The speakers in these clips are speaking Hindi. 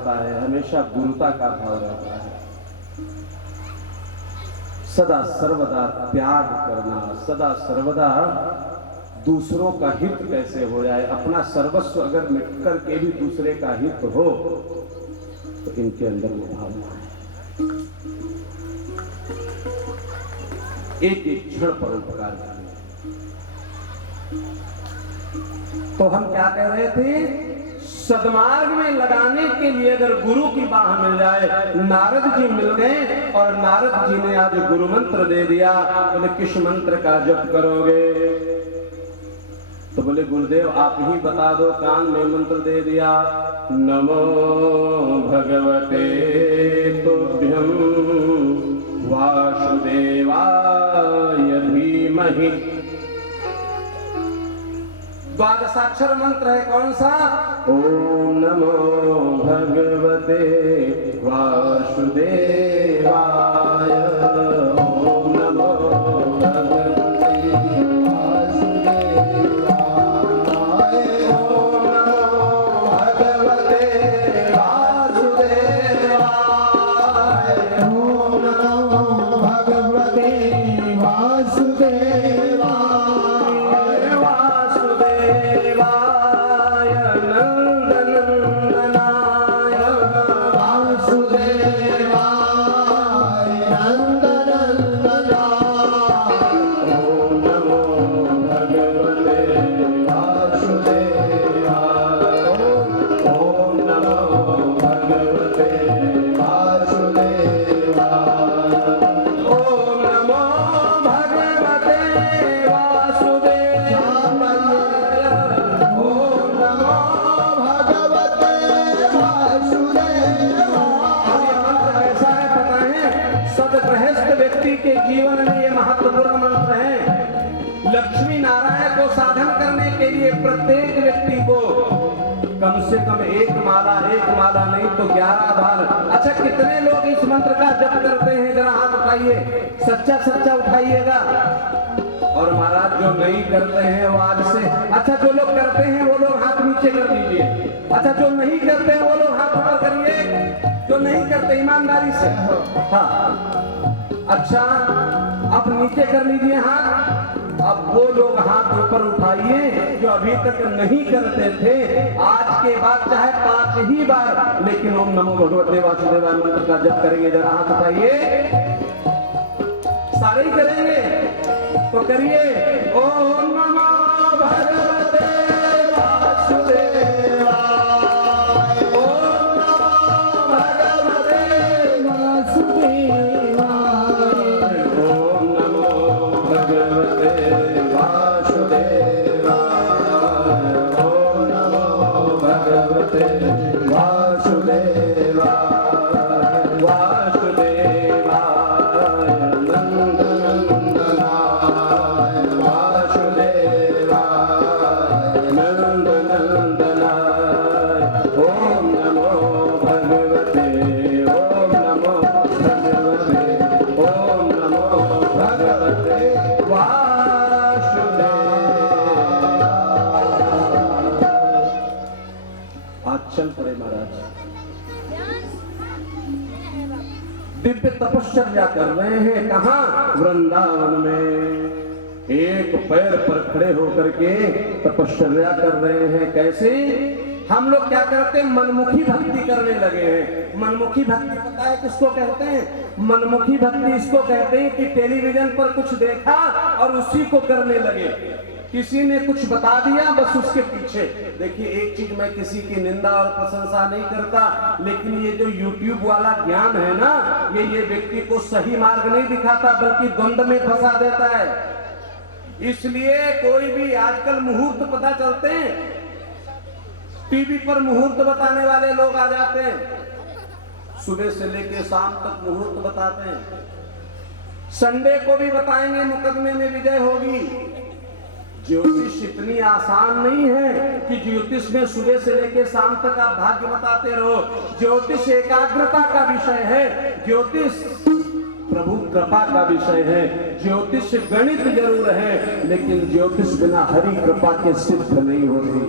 रहता है, हमेशा गुरुता का भाव रहता है। सदा सर्वदा त्याग करना, सदा सर्वदा दूसरों का हित कैसे हो जाए, अपना सर्वस्व अगर मिट कर के भी दूसरे का हित हो, तो इनके अंदर वो भावना है। एक एक क्षण पर उपकार करें। तो हम क्या कह रहे थे, सदमार्ग में लगाने के लिए अगर गुरु की बाह मिल जाए, नारद जी मिल गए और नारद जी ने आज गुरु मंत्र दे दिया। बोले किस मंत्र का जप करोगे? तो बोले गुरुदेव आप ही बता दो। कान में मंत्र दे दिया, नमो भगवते तुभ्यं वासुदेवाय धीमहि। द्वादशाक्षर मंत्र है कौन सा? ओम नमो भगवते वासुदेवाय, ओम नमो भगवते वासुदेवाय, ओम नमो भगवते वासुदेवाय, ओम नमो भगवते वासुदेवाय। के जीवन में ये महत्वपूर्ण मंत्र है। लक्ष्मी नारायण को साधन करने के लिए प्रत्येक व्यक्ति को कम से कम एक माला नहीं तो 11 बार। अच्छा कितने लोग इस मंत्र का जप करते हैं? जरा हाथ उठाइए, सच्चा उठाइएगा। और महाराज जो नहीं करते हैं वो आज से, अच्छा जो लोग करते हैं वो लोग हाथ नीचे कर दीजिए। अच्छा जो नहीं करते हैं वो लोग हाथ ऊपर करिए, जो नहीं करते ईमानदारी से। हाँ अच्छा अब नीचे कर लीजिए हाथ। अब वो लोग हाथ ऊपर उठाइए जो अभी तक नहीं करते थे। आज के बाद चाहे 5 ही बार, लेकिन ओम नमो भगवते वासुदेवाय मंत्र का जप करेंगे। जरा हाथ उठाइए, सारे ही करेंगे तो करिए। ओम नमो भगवते वासुदेवाय, ओम नमो भगवते वासुदेवाय, ओम नमो भगवते वासुदेवाय, ओम नमो भगवते वासुदेवाय, वासुदेवाय दिव्य तपस्या कर रहे हैं। कहाँ? वृंदावन में। एक पैर पर खड़े होकर के तपस्या कर रहे हैं। कैसे? हम लोग क्या करते हैं? मनमुखी भक्ति करने लगे हैं। मनमुखी भक्ति पता है किसको कहते हैं? मनमुखी भक्ति इसको कहते हैं कि टेलीविजन पर कुछ देखा और उसी को करने लगे। किसी ने कुछ बता दिया, बस उसके पीछे। देखिए एक चीज, मैं किसी की निंदा और प्रशंसा नहीं करता, लेकिन ये जो YouTube वाला ज्ञान है ना, ये व्यक्ति को सही मार्ग नहीं दिखाता बल्कि द्वंद में फंसा देता है। इसलिए कोई भी आजकल मुहूर्त पता चलते हैं, टीवी पर मुहूर्त बताने वाले लोग आ जाते हैं, सुबह से लेकर शाम तक मुहूर्त बताते हैं। संडे को भी बताएंगे मुकदमे में विजय होगी। ज्योतिष इतनी आसान नहीं है कि ज्योतिष में सुबह से लेकर शाम तक आप भाग्य बताते रहो। ज्योतिष एकाग्रता का विषय है, ज्योतिष प्रभु कृपा का विषय है। ज्योतिष गणित जरूर है, लेकिन ज्योतिष बिना हरि कृपा के सिद्ध नहीं होती।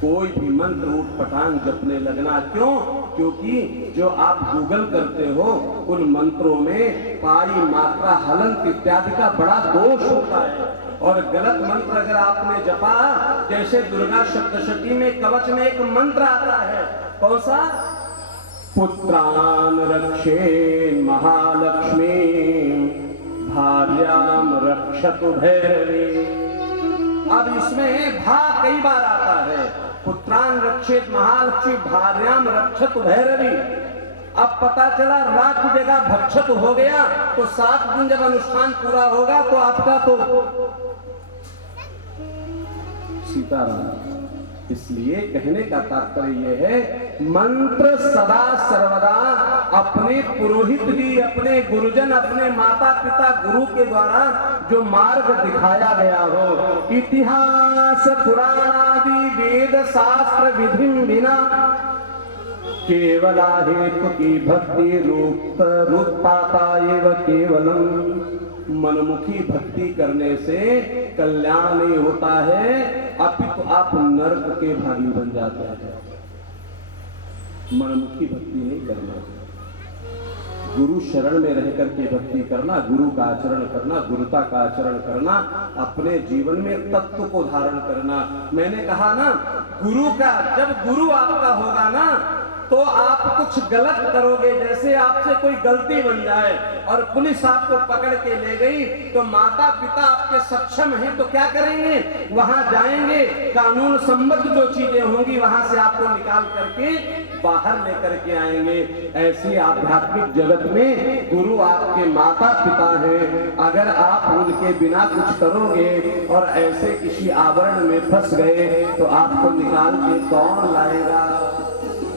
कोई भी मंत्र ऊट पटांग जपने लगना। क्यों? क्योंकि जो आप गूगल करते हो उन मंत्रों में पाई मात्रा हलंत इत्यादि का बड़ा दोष होता है। और गलत मंत्र अगर आपने जपा, जैसे दुर्गा सप्तशती में कवच में एक मंत्र आता है, कौन सा? पुत्रान रक्षे महालक्ष्मी भार्याम रक्षतु भैरवी। अब इसमें भा कई बार आता है, पुत्रान रक्षेत महालक्ष्मी भार्याम रक्षतु भैरवी। अब पता चला रा की जगह भक्षत हो गया, तो 7 दिन जब अनुष्ठान पूरा होगा तो आपका तो सीताराम। इसलिए कहने का तात्पर्य यह है, मंत्र सदा सर्वदा अपने पुरोहित जी, अपने गुरुजन, अपने माता पिता गुरु के द्वारा जो मार्ग दिखाया गया हो, इतिहास पुराणादि वेद शास्त्र विधि बिना केवला हेतु की भक्ति रूपाता एवं केवलम। मनमुखी भक्ति करने से कल्याण नहीं होता है, अपितु आप नरक के भागी बन जाते हैं। मनमुखी भक्ति नहीं करना, गुरु शरण में रह करके भक्ति करना, गुरु का आचरण करना, गुरुता का आचरण करना, अपने जीवन में तत्व को धारण करना। मैंने कहा ना, गुरु का जब गुरु आपका होगा ना, तो आप कुछ गलत करोगे, जैसे आपसे कोई गलती बन जाए और पुलिस आपको पकड़ के ले गई, तो माता पिता आपके सक्षम हैं तो क्या करेंगे? वहां जाएंगे, कानून सम्मत जो चीजें होंगी वहां से आपको निकाल करके बाहर लेकर के आएंगे। ऐसी आध्यात्मिक जगत में गुरु आपके माता पिता हैं। अगर आप उनके बिना कुछ करोगे और ऐसे किसी आवरण में फंस गए तो आपको निकाल के कौन लाएगा?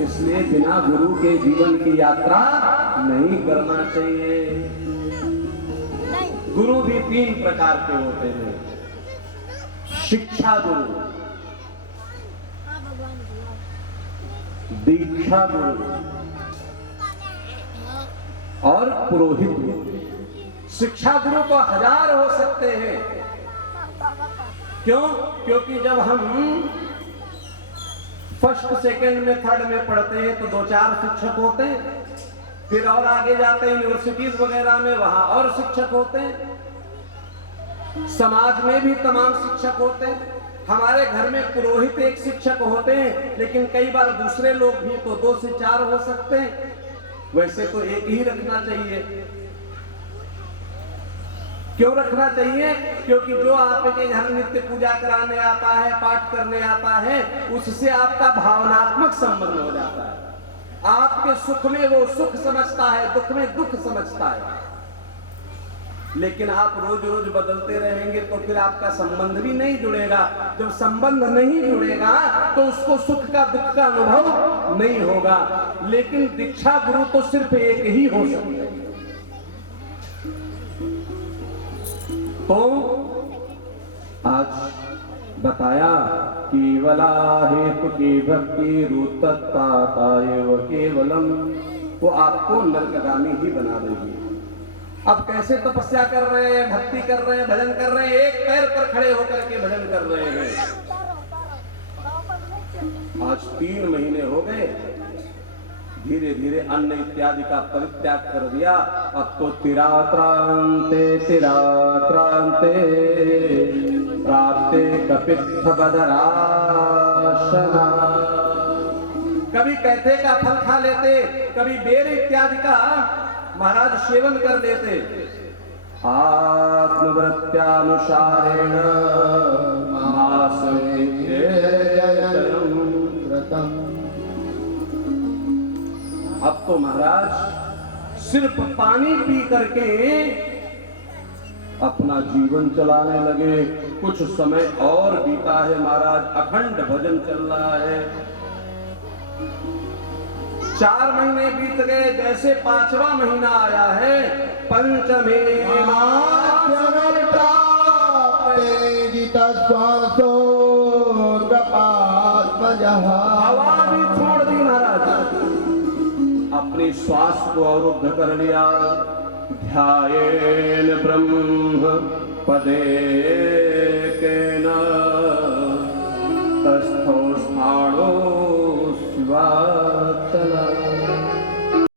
इसलिए बिना गुरु के जीवन की यात्रा नहीं करना चाहिए। गुरु भी 3 प्रकार के होते हैं। शिक्षा गुरु, दीक्षा गुरु और पुरोहित गुरु। शिक्षा गुरु तो 1000 हो सकते हैं। क्यों? क्योंकि जब हम फर्स्ट सेकंड में थर्ड में पढ़ते हैं तो 2-4 शिक्षक होते हैं, फिर और आगे जाते हैं यूनिवर्सिटीज वगैरह में, वहां और शिक्षक होते हैं। समाज में भी तमाम शिक्षक होते हैं। हमारे घर में पुरोहित एक शिक्षक होते हैं, लेकिन कई बार दूसरे लोग भी तो 2 से 4 हो सकते हैं। वैसे तो एक ही रखना चाहिए। क्यों रखना चाहिए? क्योंकि जो आपके घर नित्य पूजा कराने आता है, पाठ करने आता है, उससे आपका भावनात्मक संबंध हो जाता है। आपके सुख में वो सुख समझता है, दुख में दुख समझता है। लेकिन आप रोज रोज बदलते रहेंगे तो फिर आपका संबंध भी नहीं जुड़ेगा। जब संबंध नहीं जुड़ेगा तो उसको सुख का दुख का अनुभव नहीं होगा। लेकिन दीक्षा गुरु तो सिर्फ एक ही हो सकते हैं। तो आज बताया केवला हेतु की भक्ति रूतता केवलम, वो आपको नरकगामी ही बना देगी। अब कैसे तपस्या कर रहे हैं, भक्ति कर रहे हैं, भजन कर रहे हैं, एक पैर पर खड़े होकर के भजन कर रहे हैं। आज 3 महीने हो गए, धीरे धीरे अन्न इत्यादि का परित्याग कर दिया। अब तो तिरात्रांते प्राप्ते कपित्थ बदराशना। कभी कैथे का फल खा लेते, कभी बेर इत्यादि का महाराज सेवन कर लेते। आत्मवृत्त्यानुसारेण अब तो महाराज सिर्फ पानी पी करके अपना जीवन चलाने लगे। कुछ समय और बीता है महाराज, अखंड भजन चल रहा है। 4 महीने बीत गए, जैसे 5वां महीना आया है, पंचमे हवा भी छोड़ दी महाराज, अपने श्वास को अवरुद्ध कर लिया। ध्यायेन ब्रह्म पदे केन तस्थो स्थान शिवाय।